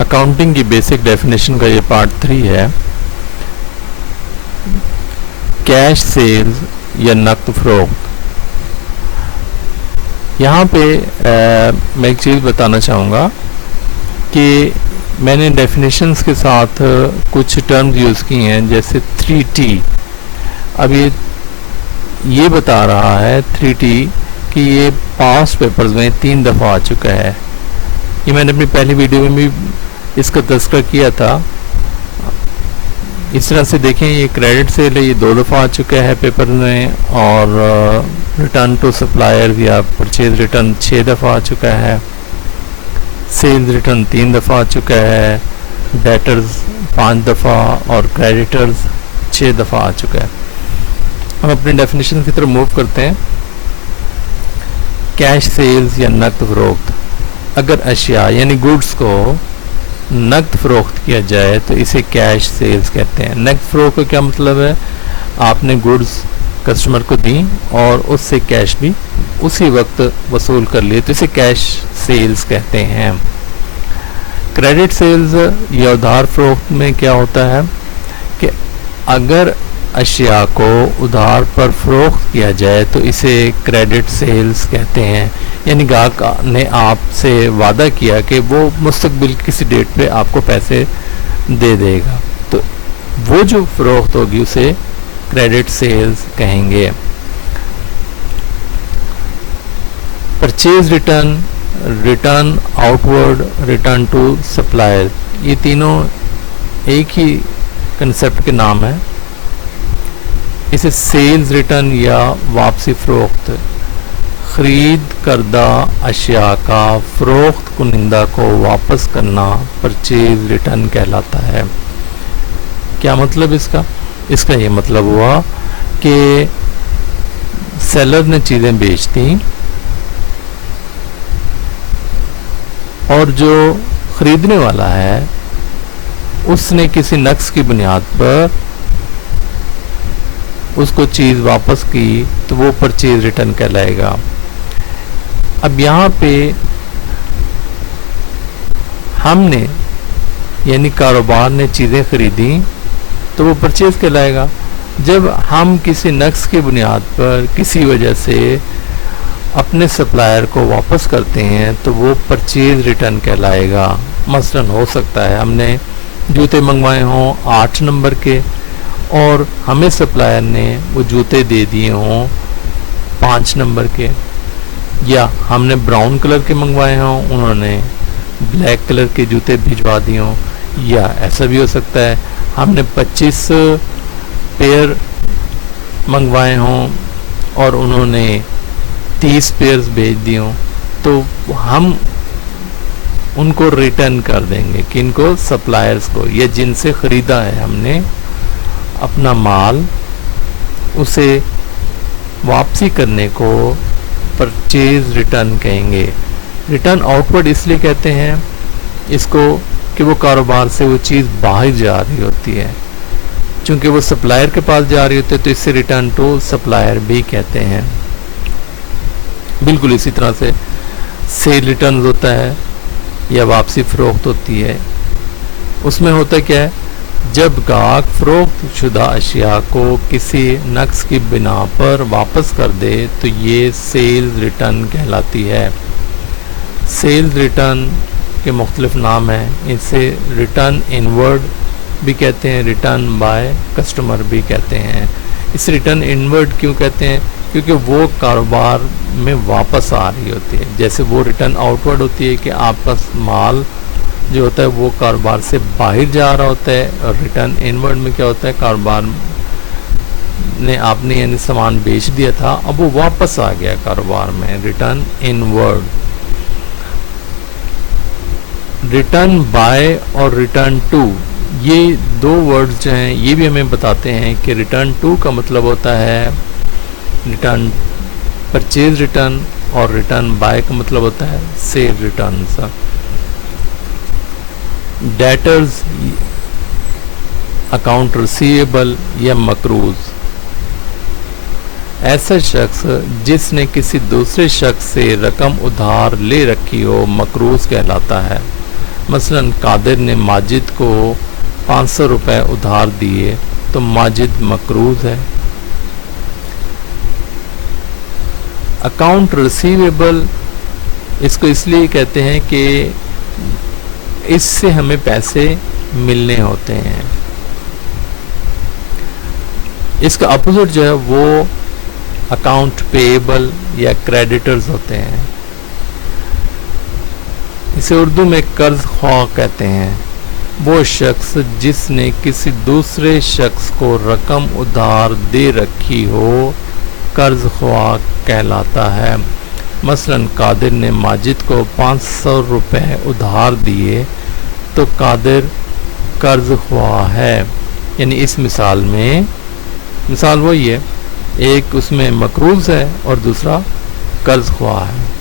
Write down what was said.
Accounting کی basic definition کا یہ پارٹ 3 ہے. کیش سیلز یا نقد فروخت. یہاں پہ میں ایک چیز بتانا چاہوں گا کہ میں نے ڈیفینیشنز کے ساتھ کچھ ٹرمز یوز کی ہیں، جیسے 3T. اب یہ بتا رہا ہے 3T کہ یہ پاسٹ پیپرز میں 3 دفعہ آ چکا ہے. یہ میں نے اپنی پہلی ویڈیو میں بھی اس کا تذکرہ کیا تھا. اس طرح سے دیکھیں، یہ کریڈٹ سیل ہے، یہ 2 دفعہ آ چکا ہے پیپر میں، اور ریٹرن ٹو سپلائر یا پرچیز ریٹرن 6 دفعہ آ چکا ہے. سیلز ریٹرن 3 دفعہ آ چکا ہے. ڈیٹرز 5 دفعہ اور کریڈیٹرز 6 دفعہ آ چکا ہے. ہم اپنی ڈیفینیشن کی طرف موو کرتے ہیں. کیش سیلز یا نقد فروخت. اگر اشیاء یعنی گوڈز کو نقد فروخت کیا جائے تو اسے کیش سیلز کہتے ہیں. نقد فروخت کا کیا مطلب ہے؟ آپ نے گوڈز کسٹمر کو دیں اور اس سے کیش بھی اسی وقت وصول کر لیے، تو اسے کیش سیلز کہتے ہیں. کریڈٹ سیلز یا ادھار فروخت میں کیا ہوتا ہے کہ اگر اشیاء کو ادھار پر فروخت کیا جائے تو اسے کریڈٹ سیلز کہتے ہیں. یعنی گاہک نے آپ سے وعدہ کیا کہ وہ مستقبل کسی ڈیٹ پہ آپ کو پیسے دے دے گا، تو وہ جو فروخت ہوگی اسے کریڈٹ سیلز کہیں گے. Purchase return, return outward, return to supplier, یہ تینوں ایک ہی کنسیپٹ کے نام ہیں. اسے سیلز ریٹرن یا واپسی فروخت، خرید کردہ اشیاء کا فروخت کنندہ کو واپس کرنا پرچیز ریٹرن کہلاتا ہے. کیا مطلب اس کا؟ اس کا یہ مطلب ہوا کہ سیلر نے چیزیں بیچ دیں اور جو خریدنے والا ہے اس نے کسی نقص کی بنیاد پر اس کو چیز واپس کی تو وہ پرچیز ریٹرن کہلائے گا. اب یہاں پہ ہم نے یعنی کاروبار نے چیزیں خریدیں تو وہ پرچیز کہلائے گا. جب ہم کسی نقص کی بنیاد پر کسی وجہ سے اپنے سپلائر کو واپس کرتے ہیں تو وہ پرچیز ریٹرن کہلائے گا. مثلا ہو سکتا ہے ہم نے جوتے منگوائے ہوں 8 نمبر کے اور ہمیں سپلائر نے وہ جوتے دے دیے ہوں 5 نمبر کے، یا ہم نے براؤن کلر کے منگوائے ہوں انہوں نے بلیک کلر کے جوتے بھجوا دیے ہوں، یا ایسا بھی ہو سکتا ہے ہم نے 25 پیئر منگوائے ہوں اور انہوں نے 30 پیئرز بھیج دیے ہوں، تو ہم ان کو ریٹرن کر دیں گے. کن کو؟ سپلائرز کو، یا جن سے خریدا ہے ہم نے اپنا مال، اسے واپسی کرنے کو پرچیز ریٹرن کہیں گے. ریٹرن آؤٹ ورڈ اس لیے کہتے ہیں اس کو کہ وہ کاروبار سے وہ چیز باہر جا رہی ہوتی ہے، چونکہ وہ سپلائر کے پاس جا رہی ہوتی ہے تو اس سے ریٹرن ٹو سپلائر بھی کہتے ہیں. بالکل اسی طرح سے سیل ریٹرنز ہوتا ہے یا واپسی فروخت ہوتی ہے. اس میں ہوتا کیا ہے؟ جب گاہک فروخت شدہ اشیاء کو کسی نقص کی بنا پر واپس کر دے تو یہ سیلز ریٹرن کہلاتی ہے. سیلز ریٹرن کے مختلف نام ہیں. اسے ریٹرن انورڈ بھی کہتے ہیں، ریٹرن بائی کسٹمر بھی کہتے ہیں. اس ریٹرن انورڈ کیوں کہتے ہیں؟ کیونکہ وہ کاروبار میں واپس آ رہی ہوتی ہے. جیسے وہ ریٹرن آؤٹ ورڈ ہوتی ہے کہ آپ کا مال جو ہوتا ہے وہ کاروبار سے باہر جا رہا ہوتا ہے، اور ریٹرن انورڈ میں کیا ہوتا ہے؟ کاروبار نے آپ نے یعنی سامان بیچ دیا تھا، اب وہ واپس آ گیا کاروبار میں. Return inward. ریٹرن بائی اور ریٹرن ٹو، یہ 2 ورڈز جو ہیں یہ بھی ہمیں بتاتے ہیں کہ ریٹرن ٹو کا مطلب ہوتا ہے ریٹرن پرچیز ریٹرن، اور ریٹرن بائی کا مطلب ہوتا ہے sale returns. Debtors account receivable یا مقروض، ایسا شخص جس نے کسی دوسرے شخص سے رقم ادھار لے رکھی ہو مقروض کہلاتا ہے. مثلا قادر نے ماجد کو 500 روپے ادھار دیے تو ماجد مقروض ہے۔ اکاؤنٹ ریسیویبل اس کو اس لیے کہتے ہیں کہ اس سے ہمیں پیسے ملنے ہوتے ہیں۔ اس کا اپوزٹ جو ہے وہ اکاؤنٹ پیبل یا کریڈیٹرز ہوتے ہیں۔ اسے اردو میں قرض خواہ کہتے ہیں۔ وہ شخص جس نے کسی دوسرے شخص کو رقم ادھار دے رکھی ہو قرض خواہ کہلاتا ہے۔ مثلا قادر نے ماجد کو 500 روپے ادھار دیے تو قادر قرض خواہ ہے۔ یعنی اس مثال میں مثال وہی ہے، ایک اس میں مقروض ہے اور دوسرا قرض خواہ ہے۔